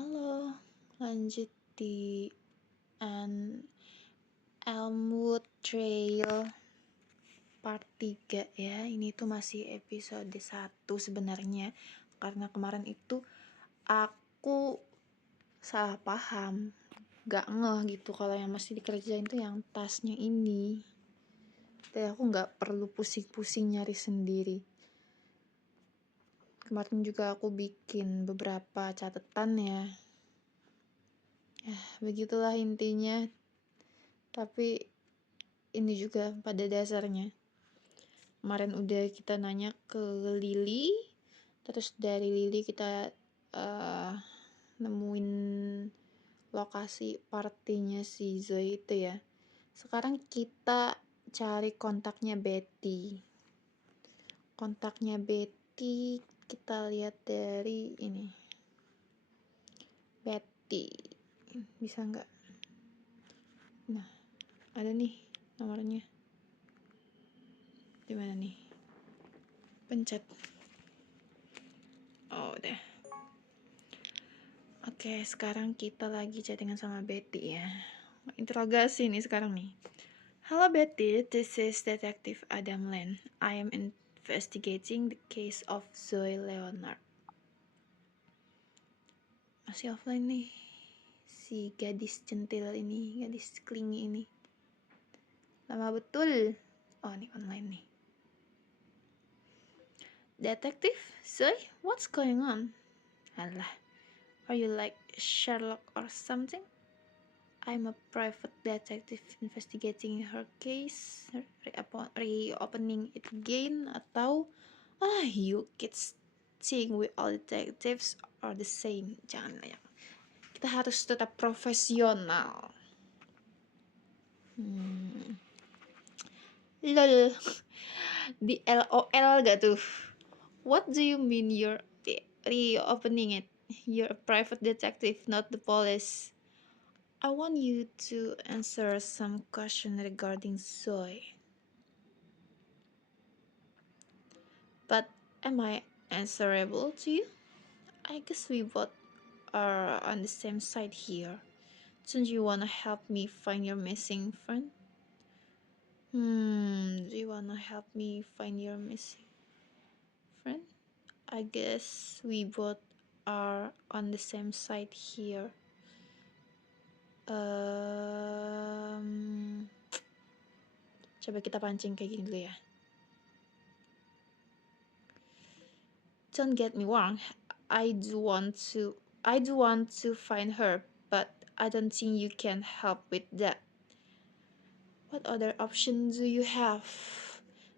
Halo, lanjut di An Elmwood Trail part 3 ya. Ini tuh masih episode 1 sebenarnya. Karena kemarin itu aku salah paham. Gak ngeh gitu kalau yang mesti dikerjain tuh yang tasnya ini. Dan aku gak perlu pusing-pusing nyari sendiri. Kemarin juga aku bikin beberapa catatan ya. Begitulah intinya. Tapi ini juga pada dasarnya. Kemarin udah kita nanya ke Lily, terus dari Lily kita nemuin lokasi partinya si Zoe itu ya. Sekarang kita cari kontaknya Betty. Kontaknya Betty kita lihat dari ini. Betty, bisa nggak? Nah, ada nih nomornya. Di mana nih? Pencet. Oh, udah. Oke, sekarang kita lagi chattingan sama Betty ya. Interogasi nih sekarang nih. Hello Betty, this is Detective Adam Len. I am investigating the case of Zoe Leonard. Masih offline nih. Si gadis centil ini, gadis klingi ini. Lama betul. Oh, ini online nih. Detective Zoe, what's going on? Alah, are you like Sherlock or something? I'm a private detective investigating her case, reopening it again, atau you kids think we all detectives are the same. Jangan ya. Kita harus tetap profesional. Lol. Di LOL gak tuh? What do you mean you're reopening it? You're a private detective, not the police. I want you to answer some question regarding Zoe. But am I answerable to you? I guess we both are on the same side here. Don't you wanna help me find your missing friend? Do you wanna help me find your missing friend? I guess we both are on the same side here. Coba kita pancing kayak gini dulu ya. Don't get me wrong, I do want to find her, but I don't think you can help with that. What other options do you have?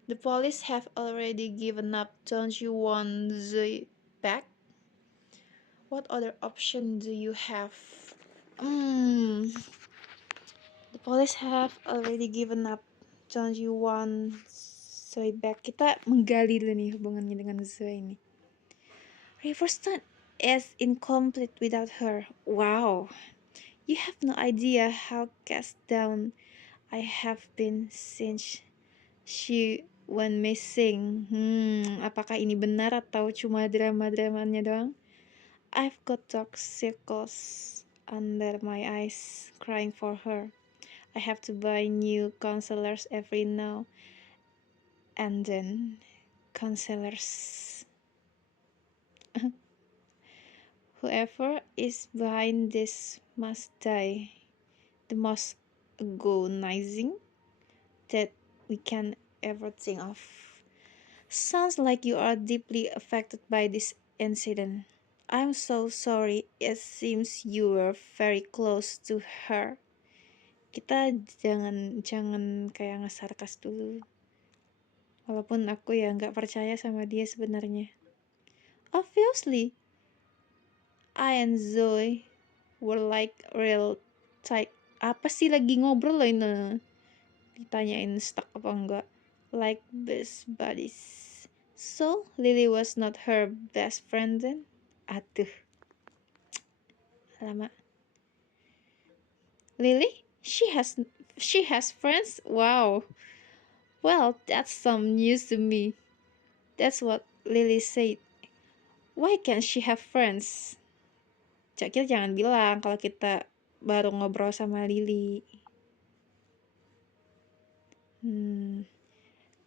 The police have already given up. Don't you want Zoe back? What other option do you have? The police have already given up. Don't you want Zoe back? Kita menggali dulu nih hubungannya dengan Zoe ini. Riverstone is incomplete without her. Wow, you have no idea how cast down I have been since she went missing. Apakah ini benar atau cuma drama-dramanya doang? I've got dark circles under my eyes crying for her. I have to buy new concealers every now and then. Concealers. Whoever is behind this must die. The most agonizing that we can ever think of. Sounds like you are deeply affected by this incident. I'm so sorry. It seems you were very close to her. Kita jangan kayak ngesarkas dulu. Walaupun aku ya nggak percaya sama dia sebenarnya. Obviously, I and Zoe were like real tight. Apa sih lagi ngobrol loh ini? Ditanyain stuck apa enggak? Like best buddies. So, Lily was not her best friend then? Aduh. Alamak. Lily? She has friends? Wow. Well, that's some news to me. That's what Lily said. Why can't she have friends? Kita jangan bilang kalau kita baru ngobrol sama Lily.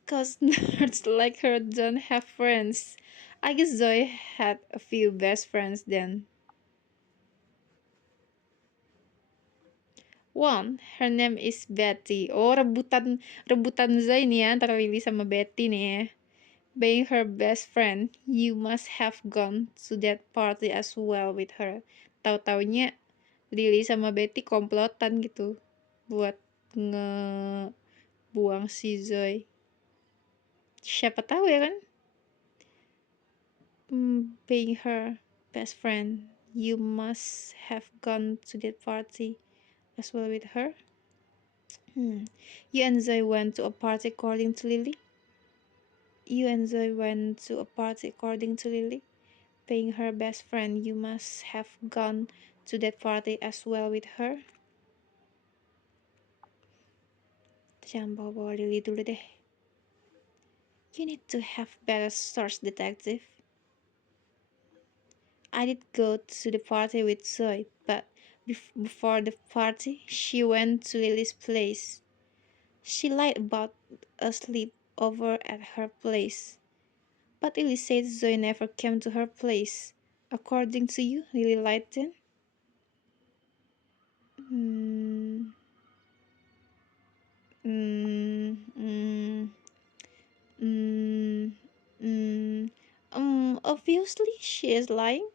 Cause nerds like her don't have friends. I guess Zoe had a few best friends then. One, her name is Betty. Oh, rebutan Zoe nih ya antara Lily sama Betty nih ya. Being her best friend, you must have gone to that party as well with her. Tahu-taunya Lily sama Betty komplotan gitu buat ngebuang si Zoe. Siapa tahu ya kan? Being her best friend, you must have gone to that party as well with her. You and Zoe went to a party according to Lily. You and Zoe went to a party according to Lily. Being her best friend, you must have gone to that party as well with her. Jangan bawa-bawa Lily dulu deh. You need to have better source, detective. I did go to the party with Zoe, but before the party, she went to Lily's place. She lied about a sleepover at her place. But Lily said Zoe never came to her place. According to you, Lily lied then? Mm, mm, mm, mm, obviously she is lying.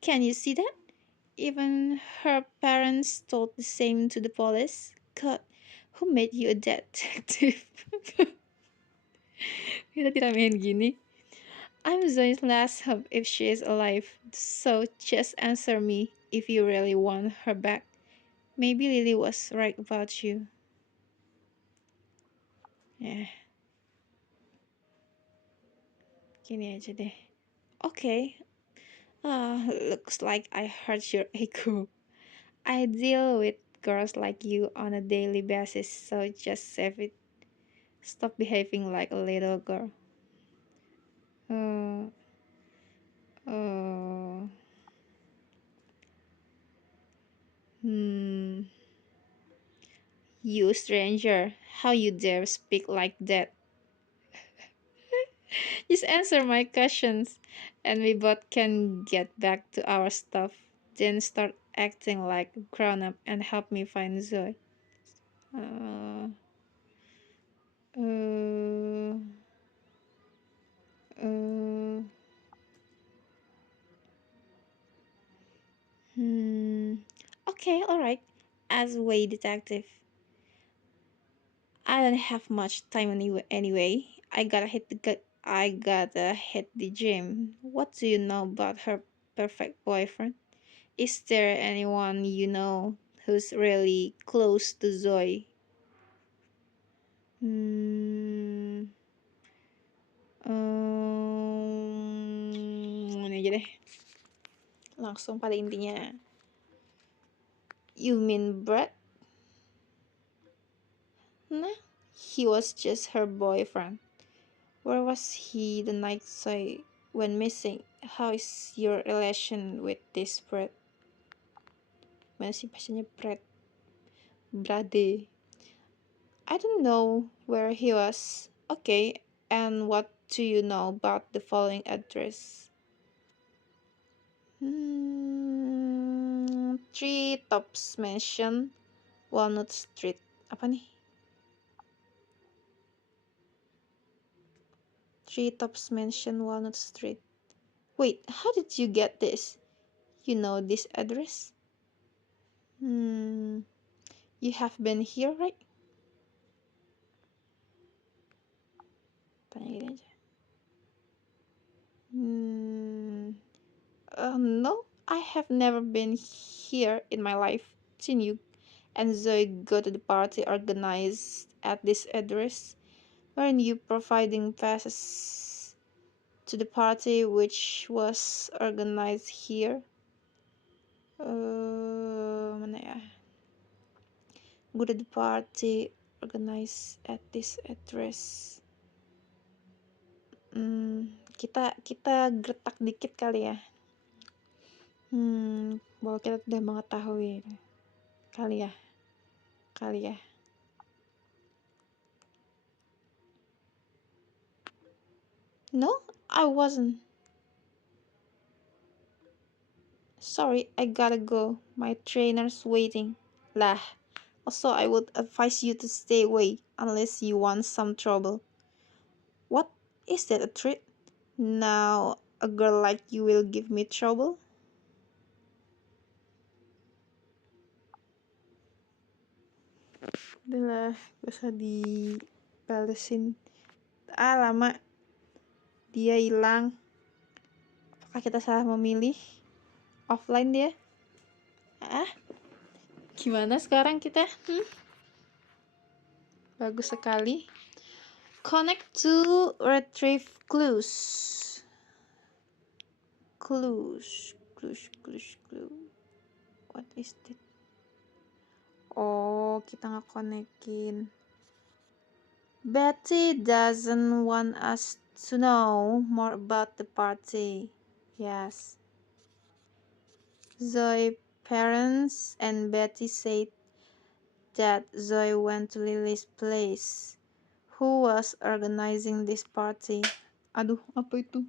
Can you see that? Even her parents told the same to the police. God, who made you a detective? Kita diramein gini. I'm Zoe's last hope if she is alive. So just answer me if you really want her back. Maybe Lily was right about you. Yeah. Gini aja deh. Okay. Looks like I hurt your ego. I deal with girls like you on a daily basis, so just save it. Stop behaving like a little girl. Uh, uh, hmm. You stranger, how you dare speak like that? Just answer my questions, and we both can get back to our stuff. Then start acting like a grown up and help me find Zoe. Uh, uh, uh, Okay, alright. As way detective, I don't have much time anyway. I gotta hit the gym. What do you know about her perfect boyfriend? Is there anyone you know who's really close to Zoe? Hmm. Ini aja deh. Langsung pada intinya. You mean Brad? Nah, he was just her boyfriend. Where was he the night Zoe went missing? How is your relation with this Brad? Mana sih bahasanya Brad? Brade. I don't know where he was. Okay, and what do you know about the following address? Three Tops Mansion, Walnut Street. Apa nih? Three Tops Mansion, Walnut Street. Wait, how did you get this? You know this address? You have been here, right? Tanya gini aja. No, I have never been here in my life. Seen you and Zoe go to the party organized at this address. Weren't you providing passes to the party which was organized here? Mana ya? Go to the party organized at this address. Kita gertak dikit kali ya. bahwa kita sudah mengetahui. Kali ya. No, I wasn't. Sorry, I gotta go. My trainer's waiting. Lah. Also, I would advise you to stay away unless you want some trouble. What? Is that a treat? Now, a girl like you will give me trouble? Udahlah, gak usah dibalesin. Lama. Dia hilang. Apakah kita salah memilih? Offline dia? Gimana sekarang kita? Bagus sekali. Connect to retrieve clues. Clues. What is that? Oh, kita nge-connectin. Betty doesn't want us to know more about the party. Yes. Zoe's parents and Betty said that Zoe went to Lily's place. Who was organizing this party? Aduh, apa itu?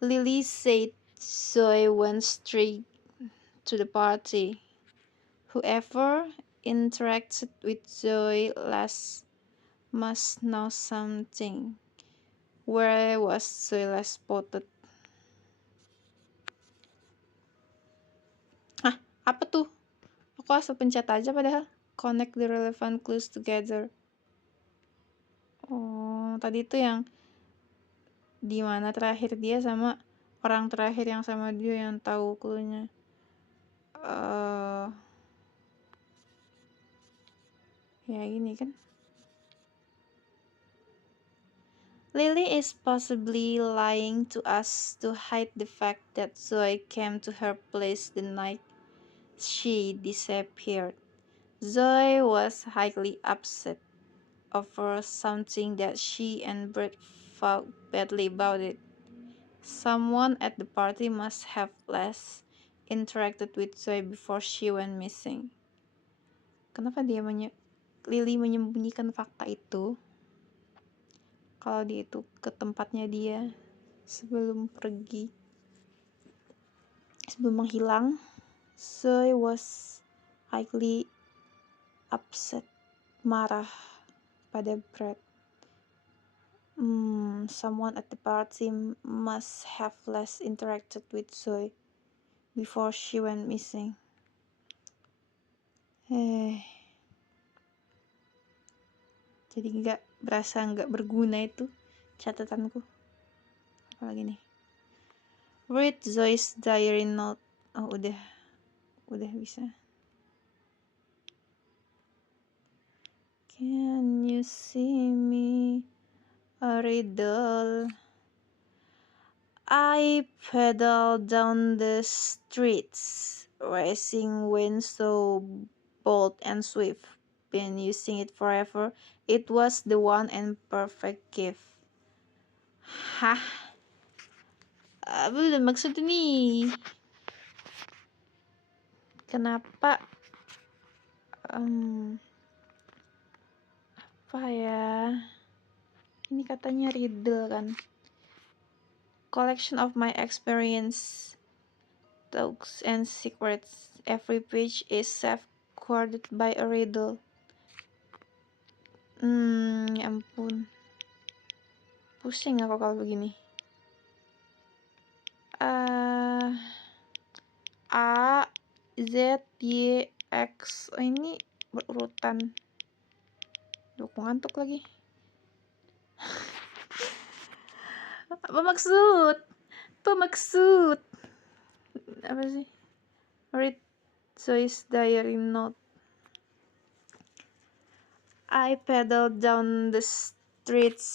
Lily said Zoe went straight to the party. Whoever interacted with Zoe last must know something. Where was Zoe last spotted? Hah, apa tuh? Aku asal pencet aja padahal. Connect the relevant clues together. Oh, tadi itu yang di mana terakhir dia sama orang terakhir yang sama dia yang tahu clue-nya. Ya gini kan. Lily is possibly lying to us to hide the fact that Zoe came to her place the night she disappeared. Zoe was highly upset over something that she and Bert felt badly about it. Someone at the party must have last interacted with Zoe before she went missing. Kenapa Lily menyembunyikan fakta itu? Kalau dia itu ke tempatnya dia sebelum menghilang. Zoe was highly upset, marah pada Brett. Someone at the party must have last interacted with Zoe before she went missing. Jadi berasa nggak berguna itu catatanku. Apalagi nih. Read Zoe's diary note. Oh, udah bisa. Can you see me? A riddle. I pedal down the streets, racing wind so bold and swift. Been using it forever. It was the one and perfect gift. Hah? Apa maksud ini? Kenapa? Apa ya? Ini katanya riddle kan? Collection of my experience, thoughts and secrets. Every page is safeguarded by a riddle. Ya ampun. Pusing aku kalau begini. A, Z, Y, X. Ini berurutan. Aku ngantuk lagi. Apa maksud? Apa sih? Read Zoe's diary note. I pedaled down the streets.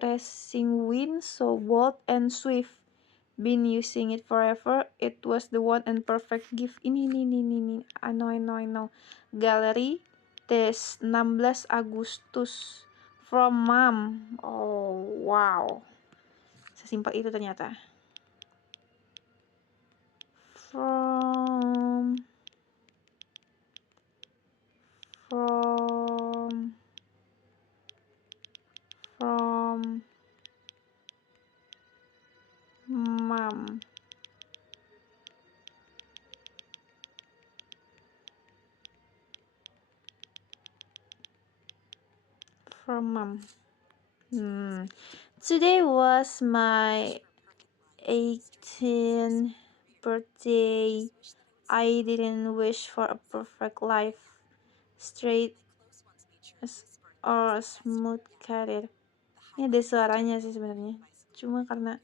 Racing wind so bold and swift. Been using it forever. It was the one and perfect gift. Ini. I know. Gallery tes 16 Agustus. From Mom. Oh, wow. Sesimpel itu ternyata. From from mom. Today was my 18th birthday. I didn't wish for a perfect life, straight or smooth career. Ini ada suaranya sih sebenarnya. Cuma karena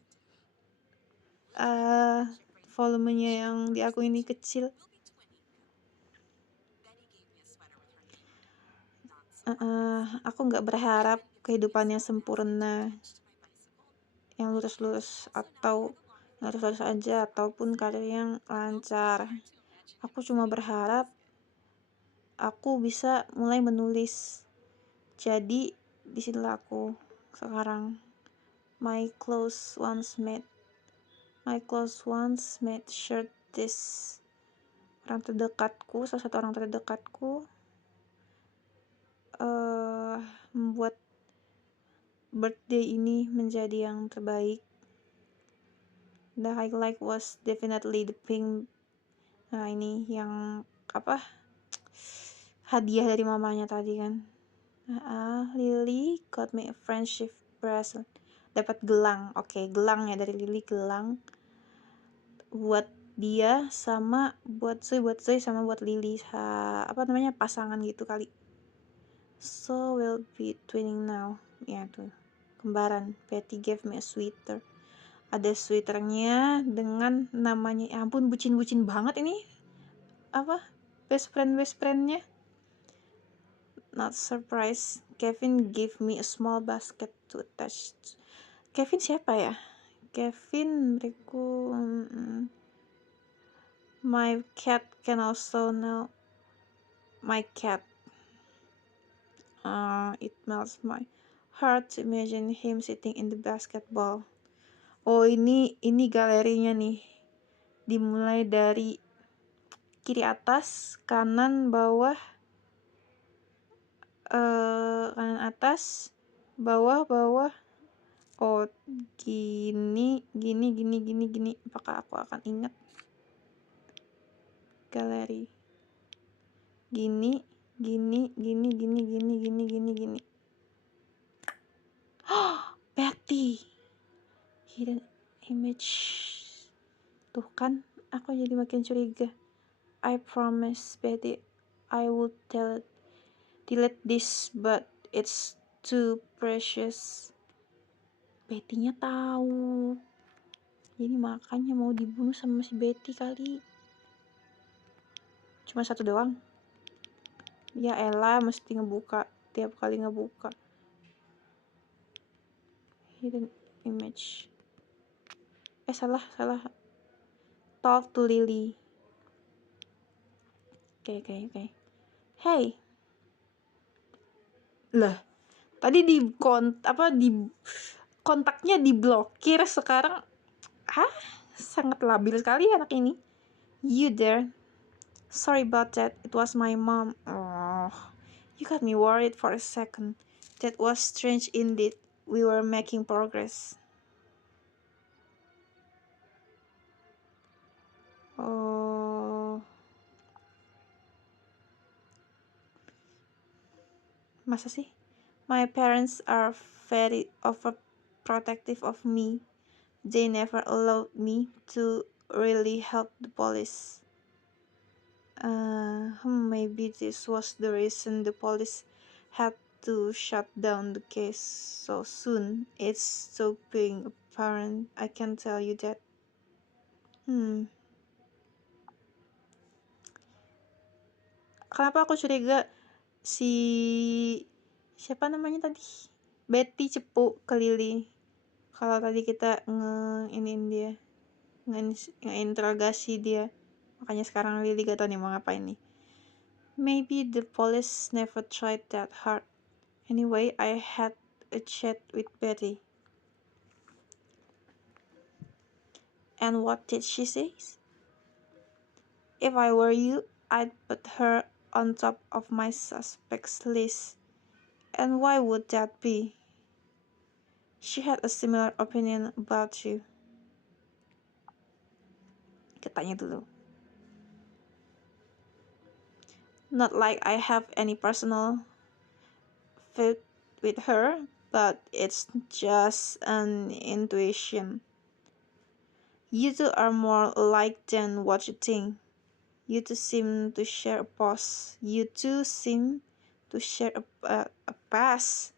volumenya yang di aku ini kecil. Aku nggak berharap kehidupannya sempurna, yang lurus-lurus atau yang lurus-lurus aja, ataupun karir yang lancar. Aku cuma berharap aku bisa mulai menulis. Jadi disinilah aku sekarang. My close ones made sure this. Orang terdekatku, salah satu orang terdekatku membuat birthday ini menjadi yang terbaik. The highlight was definitely the pink. Nah, ini yang hadiah dari mamanya tadi kan. Lily got me a friendship bracelet. Dapat gelang. Gelang ya dari Lily, gelang buat dia sama buat Zoe sama buat Lily, pasangan gitu kali. So we'll be twinning now. Ya tuh, kembaran. Betty gave me a sweater. Ada sweaternya dengan namanya. Ya ampun, bucin-bucin banget ini. Best friendnya. Not surprised, Kevin gave me a small basket to attach. Kevin siapa ya? Kevin beriku my cat can also know my cat. It melts my heart to imagine him sitting in the basketball. Oh, ini galerinya nih. Dimulai dari kiri atas, kanan bawah, kanan atas, bawah. Oh, gini. Apakah aku akan ingat? Galeri. Gini. Betty. Hidden image. Tuh kan, aku jadi makin curiga. I promise Betty I would delete this, but it's too precious. Betty-nya tahu. Jadi makanya mau dibunuh sama si Betty kali. Cuma satu doang. Ya elah, mesti ngebuka. Tiap kali ngebuka. Hidden image. Salah. Talk to Lily. Oke. Hey. Lah, tadi di kontaknya diblokir, sekarang sangat labil sekali anak ini. You there? Sorry about that. It was my mom. Oh, you got me worried for a second. That was strange indeed. We were making progress. Oh, masa sih? My parents are very overprotective of me. They never allowed me to really help the police. Maybe this was the reason the police had to shut down the case so soon. It's so being apparent. I can tell you that. Kenapa aku curiga siapa namanya tadi? Betty cepu ke Lily. Kalau tadi kita ngeinterogasi dia. Makanya sekarang Lily gak tau nih mau ngapain nih. Maybe the police never tried that hard. Anyway, I had a chat with Betty. And what did she say? If I were you, I'd put her on top of my suspects list. And why would that be? She had a similar opinion about you. Katanya dulu. Not like I have any personal feud with her, but it's just an intuition. You two are more alike than what you think. You two seem to share a past. You two seem to share a past.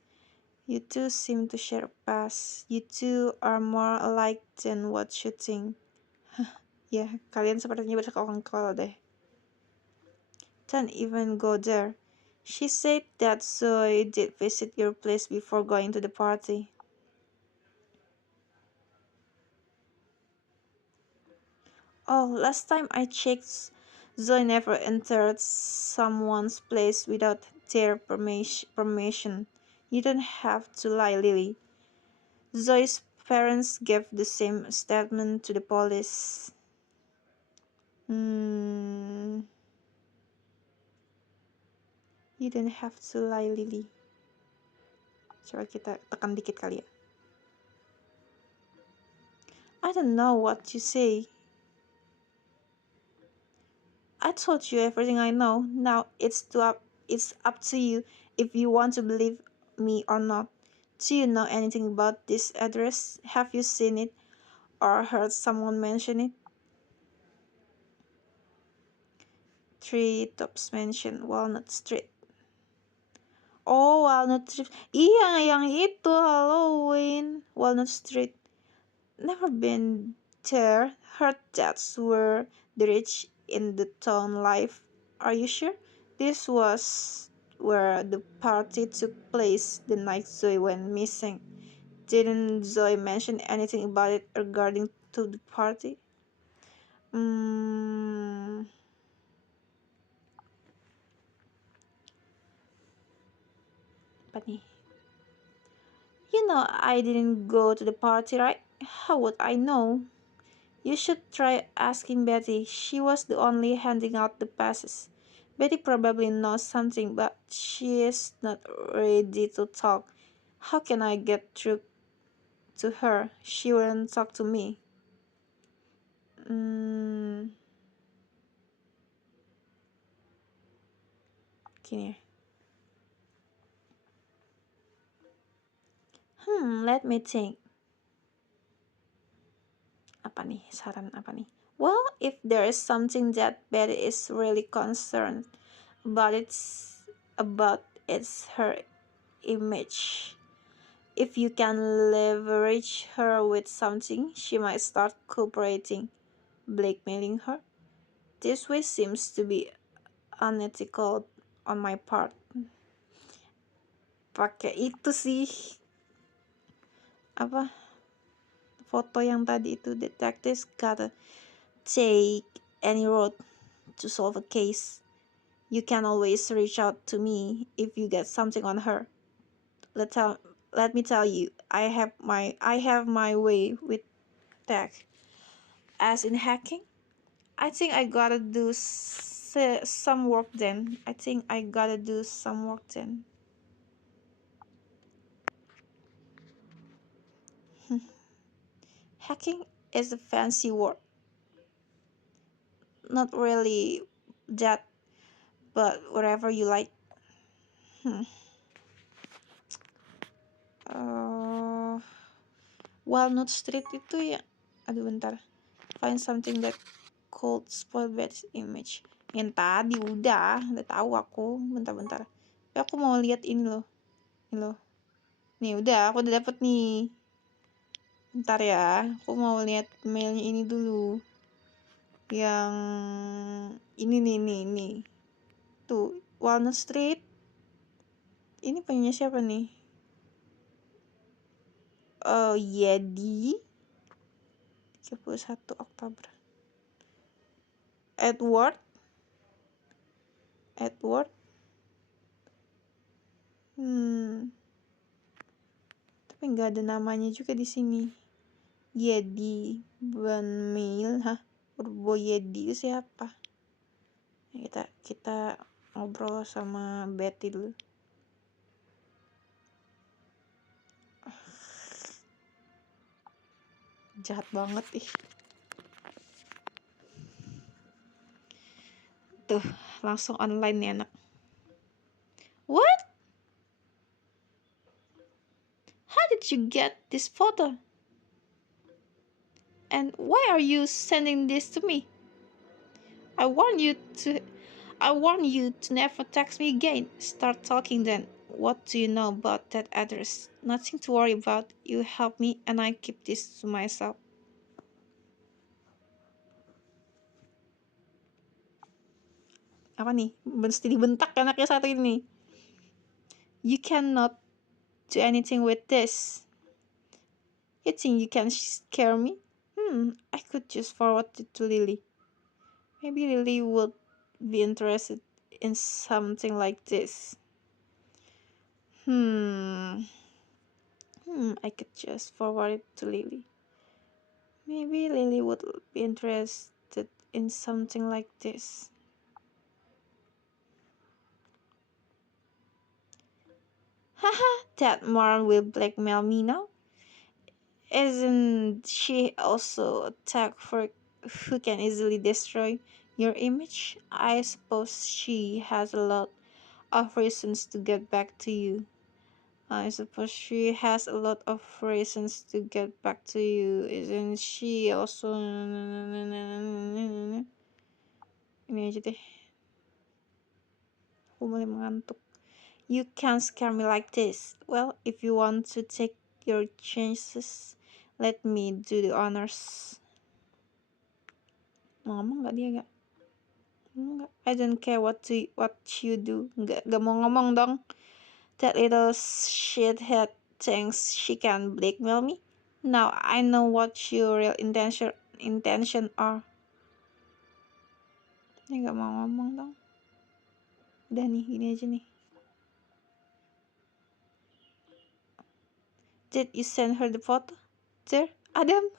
You two seem to share a past. You two are more alike than what you think. Ya, kalian sepertinya bersekongkol deh. Don't even go there. She said that Zoe did visit your place before going to the party. Oh, last time I checked, Zoe never entered someone's place without their permission. You don't have to lie, Lily. Zoe's parents gave the same statement to the police. Hmm, you don't have to lie, Lily. Coba kita tekan dikit kali ya. I don't know what to say. I told you everything I know. Now it's up to you if you want to believe me or not. Do you know anything about this address? Have you seen it or heard someone mention it? Three Tops mention Walnut Street. Oh, Walnut Street. Iya, yang itu Halloween. Walnut Street. Never been there. Heard that's where the rich in the town live. Are you sure? This was where the party took place the night Zoe went missing. Didn't Zoe mention anything about it regarding to the party? Hmm, apa nih? You know I didn't go to the party, right? How would I know? You should try asking Betty. She was the only handing out the passes. Betty probably knows something, but she is not ready to talk. How can I get through to her? She wouldn't talk to me. Hmm, gini ya. Let me think. Apa nih? Saran apa nih? Well, if there is something that Betty is really concerned about, it's her image. If you can leverage her with something, she might start cooperating. Blackmailing her? This way seems to be unethical on my part. Pakai itu sih. Apa? Foto yang tadi itu, detectives gotta take any road to solve a case. You can always reach out to me if you get something on her. Let me tell you, I have my way with tech. As in hacking, I think I gotta do some work then. Hacking is a fancy word. Not really that, but whatever you like. Hmm. Uh, Walnut Street itu ya. Aduh bentar. Find something that could spoil bad image. Yang tadi udah tahu aku. Bentar-bentar. Tapi aku mau lihat ini loh. Ini loh. Nih udah, aku udah dapet nih. Bentar ya, aku mau lihat mailnya ini dulu. Yang ini nih. Tuh, Walnut Street. Ini punya siapa nih? Oh, Yedi. 31 Oktober. Edward. Tapi nggak ada namanya juga di sini. Yedi Banmail, Urbo Yedi itu siapa? Kita ngobrol sama Betty dulu. Jahat banget ih. Tuh, langsung online nih anak. What? you get this photo? And why are you sending this to me? I warn you to I warn you to never text me again. Start talking then. What do you know about that address? Nothing to worry about. You help me and I keep this to myself. Apa nih? Mesti dibentak anaknya satu ini. You cannot do anything with this. You think you can scare me? I could just forward it to Lily. Maybe Lily would be interested in something like this. I could just forward it to Lily. Maybe Lily would be interested in something like this. Haha, that moron will blackmail me now. Isn't she also a tech freak who can easily destroy your image? I suppose she has a lot of reasons to get back to you. I suppose she has a lot of reasons to get back to you. Isn't she also... Ini aja deh. Aku mulai mengantuk. You can't scare me like this. Well, if you want to take your chances, let me do the honors. Mau ngomong gak dia gak? Enggak. I don't care what you do. Gak mau ngomong dong. That little shithead thinks she can blackmail me. Now I know what your real intention are. Dia gak mau ngomong dong. Udah nih, gini aja nih. Did you send her the photo? There, Adam.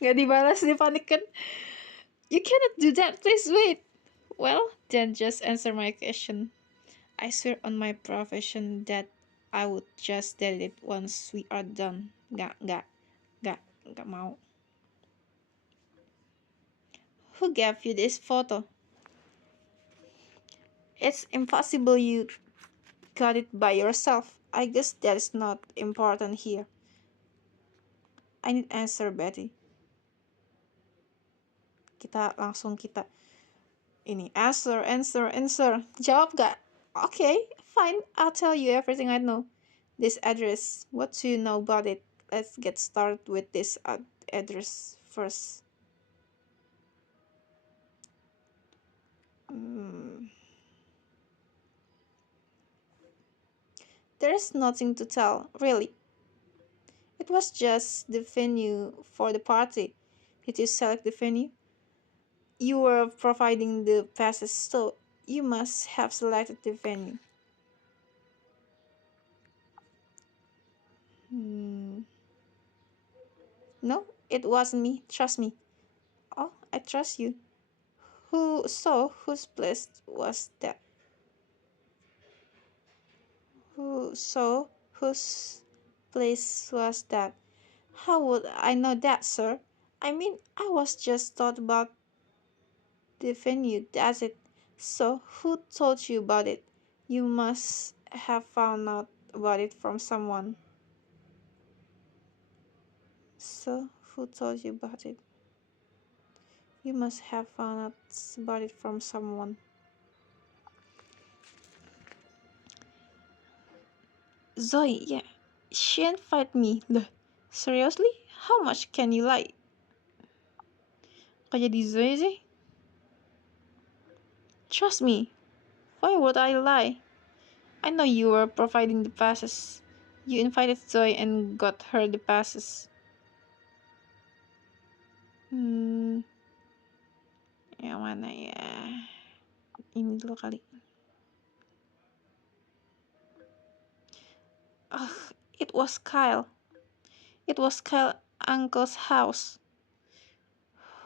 Gak dibalas, dia panik kan. You cannot do that, please wait. Well, then just answer my question. I swear on my profession that I would just delete it once we are done. Gak mau. Who gave you this photo? It's impossible you got it by yourself. I guess that is not important here. I need answer, Betty. Kita ini answer. Jawab gak? Okay, fine. I'll tell you everything I know. This address, what do you know about it? Let's get started with this address first. There's nothing to tell, really. It was just the venue for the party. Did you select the venue? You were providing the passes, so you must have selected the venue. No, it wasn't me. Trust me. Oh, I trust you. Whose place was that? Whose place was that? How would I know that, sir? I mean, I was just thought about the venue, that's it. So, who told you about it? You must have found out about it from someone. So, who told you about it? You must have found out about it from someone. Zoe, yeah, she invited me. Loh, seriously? How much can you lie? Kok jadi Zoe sih? Trust me. Why would I lie? I know you were providing the passes. You invited Zoe and got her the passes. Yang mana ya? Ini dulu kali. It was Kyle. It was Kyle uncle's house.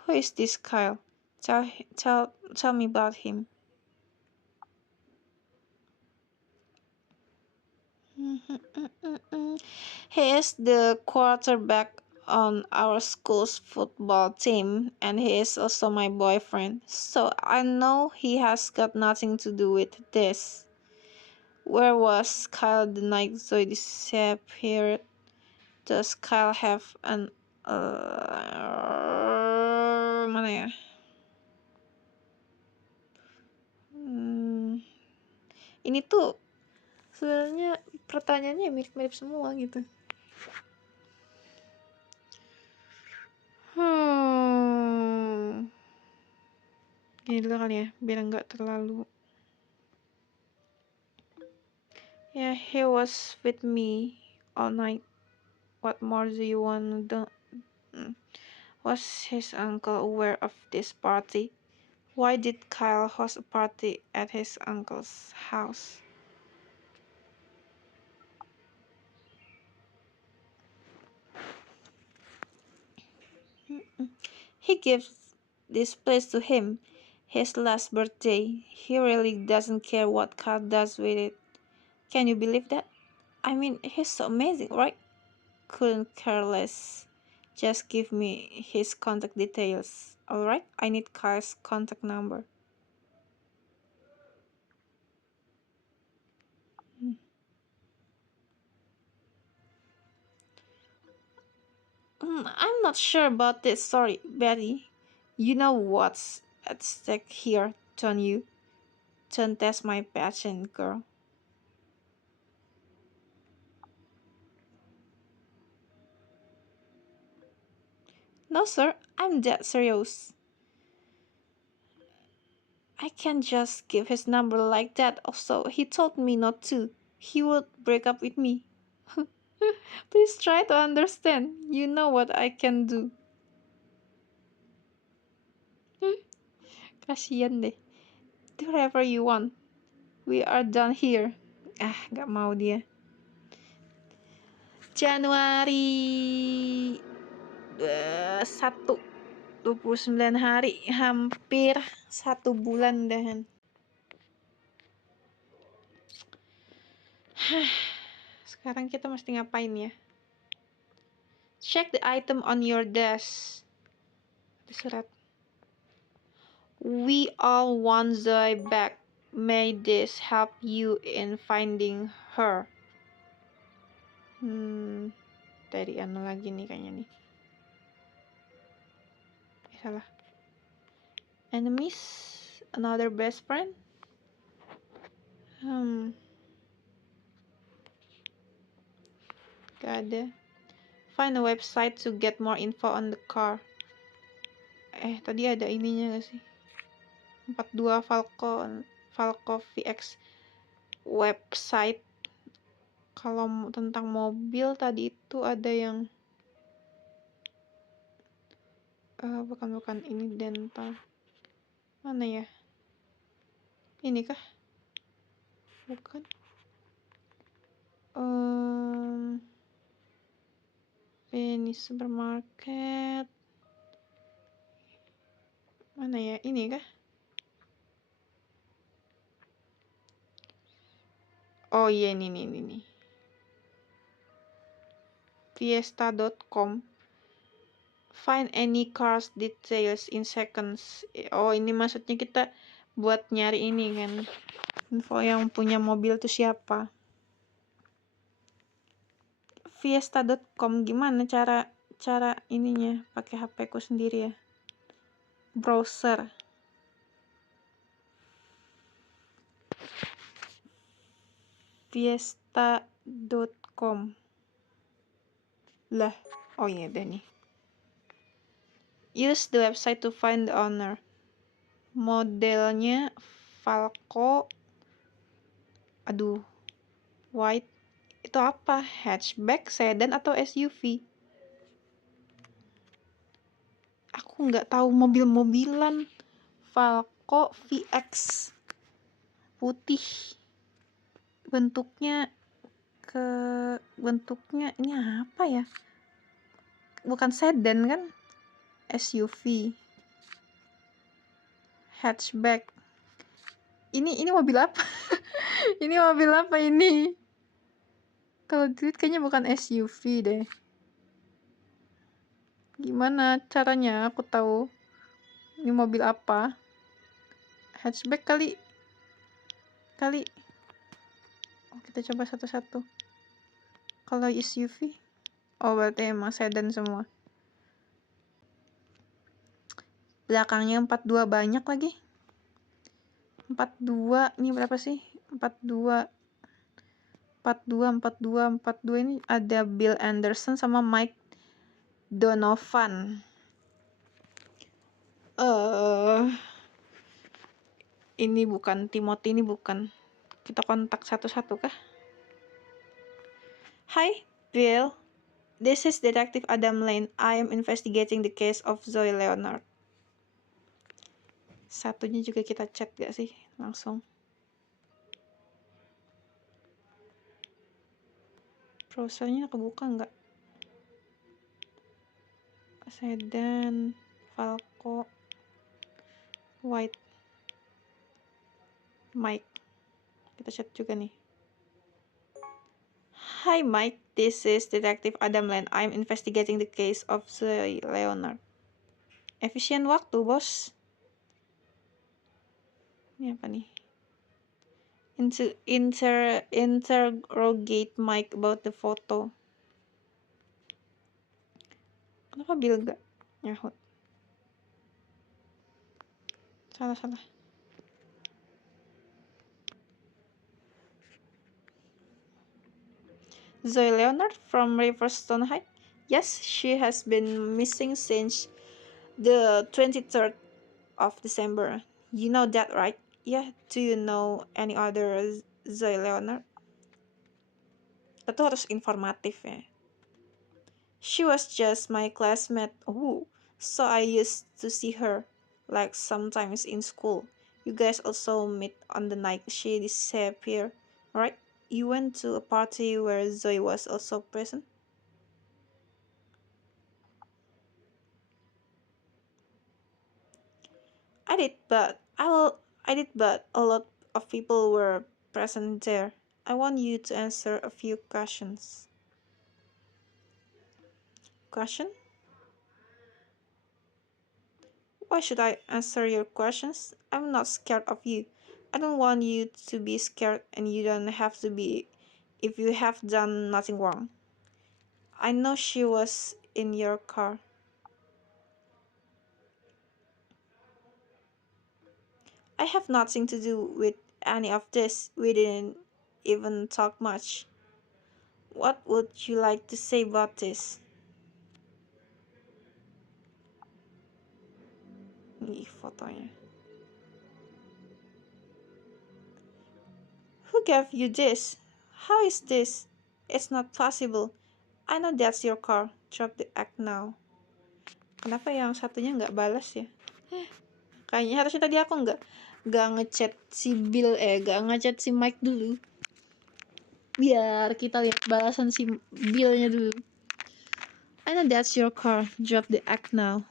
Who is this Kyle? Tell me about him. He is the quarterback on our school's football team, and he is also my boyfriend. So I know he has got nothing to do with this. Where was Kyle the night Zoe disappeared? Does Kyle have an mana ya? Ini tuh sebenarnya pertanyaannya mirip-mirip semua gitu. Gini dulu kali ya, biar nggak terlalu. Yeah, he was with me all night. What more do you want to do? Was his uncle aware of this party? Why did Kyle host a party at his uncle's house? He gives this place to him, his last birthday. He really doesn't care what Kyle does with it. Can you believe that? I mean, he's so amazing, right? Couldn't care less. Just give me his contact details. Alright, I need Kyle's contact number. I'm not sure about this. Sorry, Betty. You know what's at stake here, don't you? Don't test my patience, girl. No, sir, I'm dead serious. I can't just give his number like that. Also, he told me not to. He would break up with me. Please try to understand. You know what I can do. Kasian deh. Do whatever you want. We are done here. Gak mau dia. Januari 1 29 hari, hampir 1 bulan dah. Sekarang kita mesti ngapain ya? Check the item on your desk. Ada surat. We all want Zoe back. May this help you in finding her. Dari anu lagi nih kayaknya nih. Salah. Enemies, another best friend. Gak ada. Find a website to get more info on the car. Tadi ada ininya gak sih? 42 Falco VX website. Kalau tentang mobil tadi itu ada yang bukan ini dental. Mana ya? Ini kah? Bukan. Ini supermarket. Mana ya? Ini kah? Oh iya, ini. Fiesta.com. Find any cars details in seconds. Oh, ini maksudnya kita buat nyari ini kan. Info yang punya mobil tuh siapa. Fiesta.com, gimana cara ininya? Pakai HP ku sendiri ya. Browser. Fiesta.com. Lah, oh iya deh nih. Use the website to find the owner. Modelnya Falco. White. Itu apa? Hatchback, sedan, atau SUV? Aku nggak tahu mobil-mobilan. Falco VX. Putih. Bentuknya ini apa ya? Bukan sedan kan? SUV. Hatchback. Ini mobil apa? Ini mobil apa ini? Kalau dilihat kayaknya bukan SUV deh. Gimana caranya aku tahu ini mobil apa? Hatchback kali. Kita coba satu-satu. Kalau SUV, oh berarti emang sedan semua. Belakangnya 42 banyak lagi. 42, ini berapa sih? 42, 42 ini ada Bill Anderson sama Mike Donovan. Ini bukan Timothy, ini bukan. Kita kontak satu-satu kah? Hi, Bill. This is Detective Adam Lane. I am investigating the case of Zoe Leonard. Satunya juga kita chat gak sih? Langsung. Browsernya kebuka nggak? Sedan, Falco, White, Mike. Kita chat juga nih. Hi Mike, this is Detective Adam Lane. I'm investigating the case of Zoe Leonard. Efisien waktu, bos. Ini apa nih? Interrogate Mike about the photo. Kenapa Bill gak nyahut? Salah. Zoe Leonard from Riverstone High? Yes, she has been missing since the 23rd of December. You know that, right? Yeah, do you know any other Zoe Leonard? Itu harus informatif ya. She was just my classmate. Oh, so I used to see her, like sometimes in school. You guys also meet on the night she disappeared, right? You went to a party where Zoe was also present? I did, but a lot of people were present there. I want you to answer a few questions. Question? Why should I answer your questions? I'm not scared of you. I don't want you to be scared, and you don't have to be if you have done nothing wrong. I know she was in your car. I have nothing to do with any of this. We didn't even talk much. What would you like to say about this? Nih fotonya. Who gave you this? How is this? It's not possible. I know that's your car. Drop the act now. Kenapa yang satunya nggak balas ya? Kayaknya harusnya tadi aku nggak ngechat si Bill, nggak ngechat si Mike dulu. Biar kita lihat balasan si Billnya dulu. I know that's your car. Drop the act now.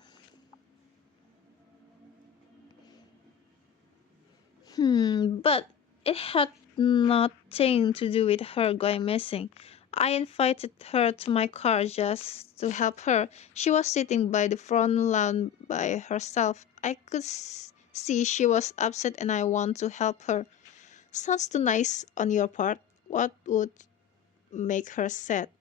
But it had nothing to do with her going missing. I invited her to my car just to help her. She was sitting by the front lawn by herself. I could see she was upset and I want to help her. Sounds too nice on your part. What would make her sad?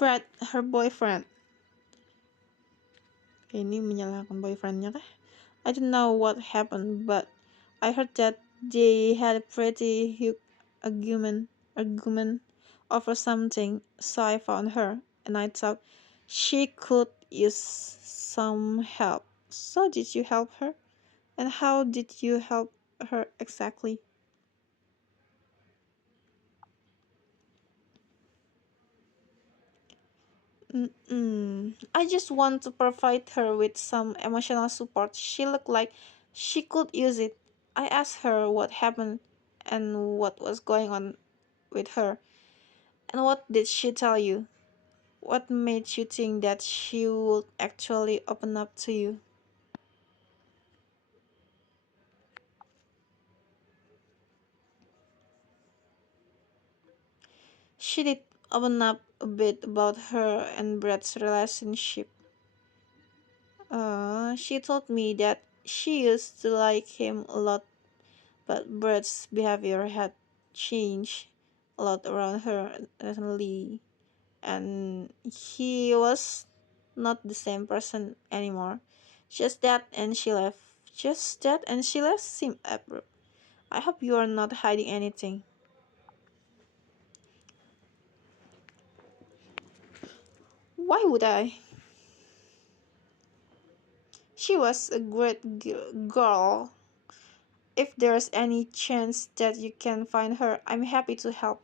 Brad, her boyfriend. Ini menyalahkan boyfriendnya kah? I don't know what happened, but I heard that they had a pretty huge argument over something, so I found her, and I thought she could use some help. So did you help her? And how did you help her exactly? I just want to provide her with some emotional support. She looked like she could use it. I asked her what happened and what was going on with her. And what did she tell you? What made you think that she would actually open up to you? She did open up a bit about her and Brad's relationship. She told me that she used to like him a lot, but Brett's behavior had changed a lot around her recently, and he was not the same person anymore. Just that, and she left. Just that, and she left seemed abrupt. I hope you are not hiding anything. Why would I? She was a great girl. If there's any chance that you can find her, I'm happy to help.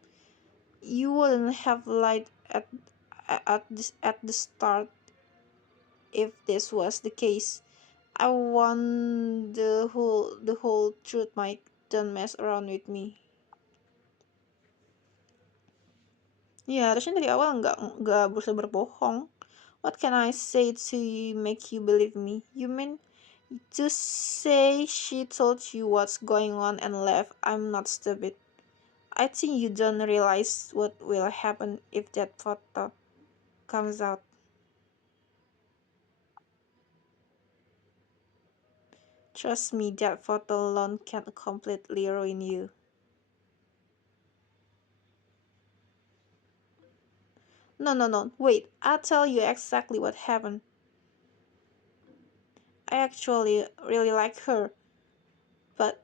You wouldn't have lied at the start if this was the case. I want the whole truth, Mike. Don't mess around with me. Ya, harusnya dari awal nggak berusaha berbohong. What can I say to make you believe me? You mean to say she told you what's going on and left? I'm not stupid. I think you don't realize what will happen if that photo comes out. Trust me, that photo alone can completely ruin you. No, no, no, wait, I'll tell you exactly what happened. I actually really like her, but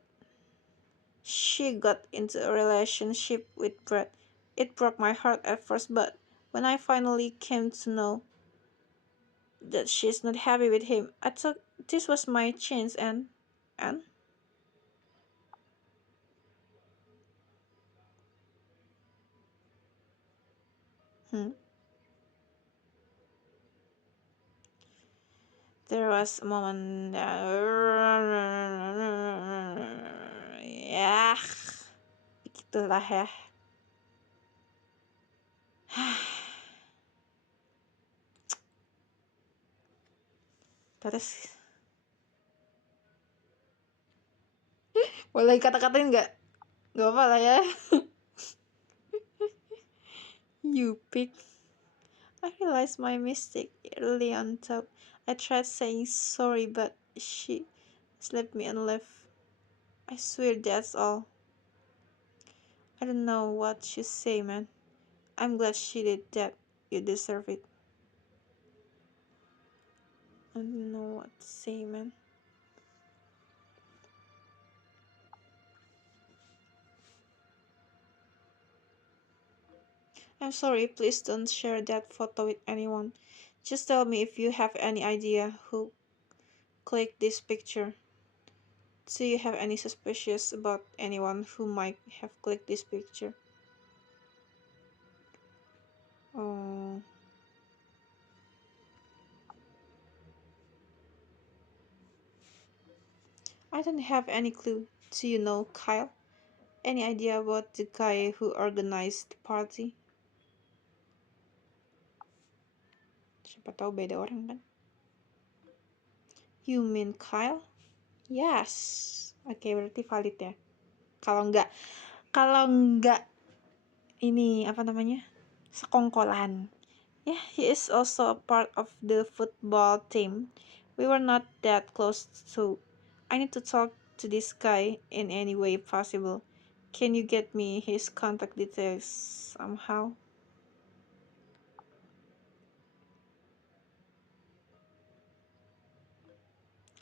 she got into a relationship with Brett. It broke my heart at first, but when I finally came to know that she's not happy with him, I thought this was my chance and hmm, there was a moment ya begitulah ya. Terus boleh kata-katain nggak apa lah ya. You pick. I realized my mistake early on top. I tried saying sorry, but she slapped me and left. I swear that's all. I don't know what to say, man. I'm glad she did that. You deserve it. I don't know what to say, man. I'm sorry, please don't share that photo with anyone. Just tell me if you have any idea who clicked this picture. Do you have any suspicions about anyone who might have clicked this picture? Oh, I don't have any clue. Do you know Kyle? Any idea about the guy who organized the party? Siapa tahu beda orang kan? You mean Kyle? Yes. Oke, berarti valid ya. Kalau nggak ini apa namanya? Sekongkolan. Yeah, he is also a part of the football team. We were not that close, so I need to talk to this guy in any way possible. Can you get me his contact details somehow?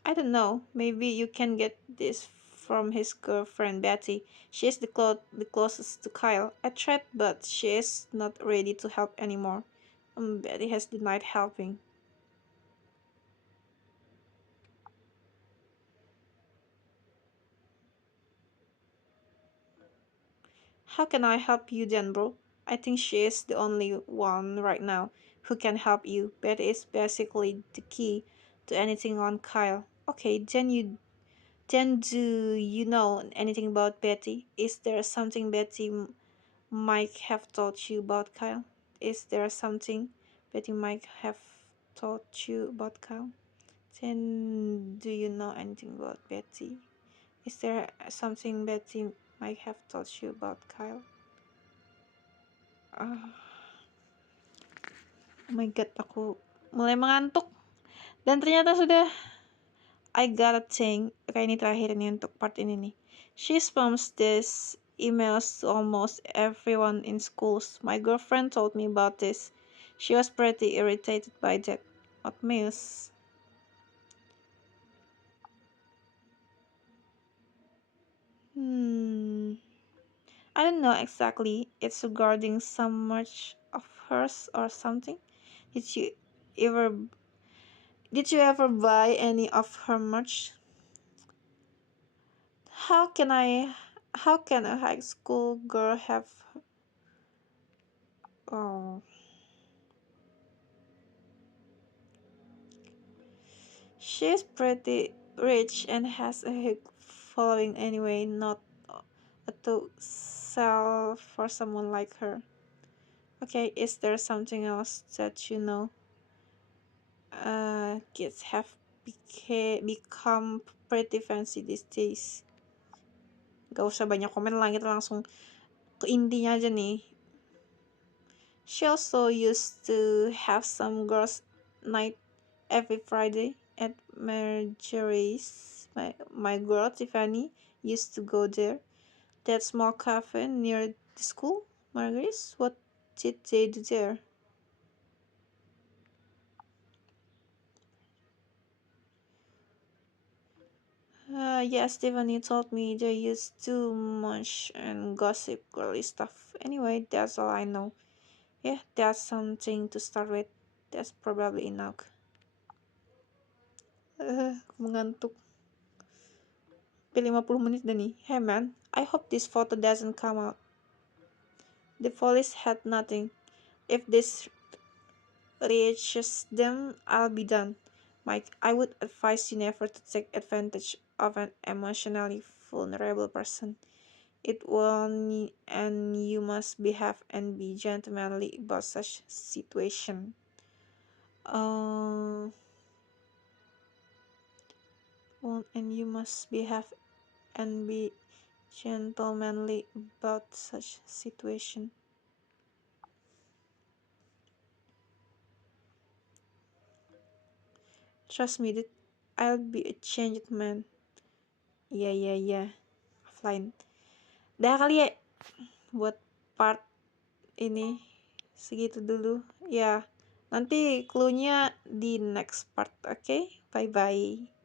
I don't know. Maybe you can get this from his girlfriend Betty. She is the closest to Kyle. I tried, but she is not ready to help anymore. Betty has denied helping. How can I help you then, bro? I think she is the only one right now who can help you. Betty is basically the key to anything on Kyle. Okay, then do you know anything about Betty? Is there something Betty might have told you about Kyle? Is there something Betty might have told you about Kyle? Then do you know anything about Betty? Is there something Betty might have told you about Kyle? Oh my god, aku mulai mengantuk. Dan ternyata sudah, I got a thing. Oke, ini terakhir nih untuk part ini nih. She spams this emails to almost everyone in schools. My girlfriend told me about this. She was pretty irritated by that. What mails? I don't know exactly. It's regarding some merch of hers or something. Did you ever did you ever buy any of her merch? How can I how can a high school girl have oh she's pretty rich and has a huge following anyway, not to sell for someone like her. Okay, is there something else that you know? Kids have become pretty fancy these days. Gak usah banyak komen lah, kita langsung ke intinya aja nih. She also used to have some girls' night every Friday at Marjorie's. My girl Tiffany used to go there. That small cafe near the school. Marjorie's? What did they do there? Yes, Tiffany told me they used to munch and gossip girly stuff. Anyway, that's all I know. Yeah, that's something to start with. That's probably enough. Mengantuk. Sampai 50 menit dah nih. Hey man, I hope this photo doesn't come out. The police had nothing. If this reaches them, I'll be done. Mike, I would advise you never to take advantage of an emotionally vulnerable person. It won't, and you must behave and be gentlemanly about such situation. Uh, and you must behave and be gentlemanly about such situation. Trust me that I'll be a changed man. Ya. Offline. Dah kali ya buat part ini segitu dulu. Ya, nanti clue-nya di next part, oke? Okay? Bye-bye.